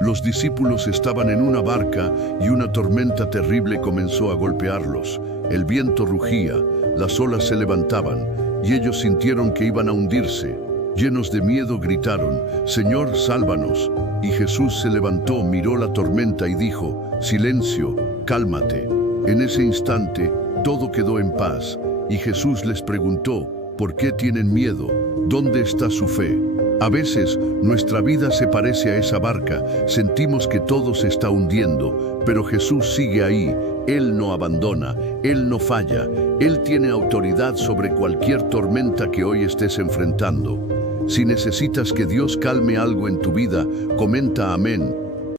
Los discípulos estaban en una barca y una tormenta terrible comenzó a golpearlos. El viento rugía, las olas se levantaban y ellos sintieron que iban a hundirse. Llenos de miedo gritaron: «Señor, sálvanos». Y Jesús se levantó, miró la tormenta y dijo: «Silencio, cálmate». En ese instante, todo quedó en paz y Jesús les preguntó: «¿Por qué tienen miedo? ¿Dónde está su fe?». A veces, nuestra vida se parece a esa barca, sentimos que todo se está hundiendo, pero Jesús sigue ahí. Él no abandona, Él no falla, Él tiene autoridad sobre cualquier tormenta que hoy estés enfrentando. Si necesitas que Dios calme algo en tu vida, comenta amén.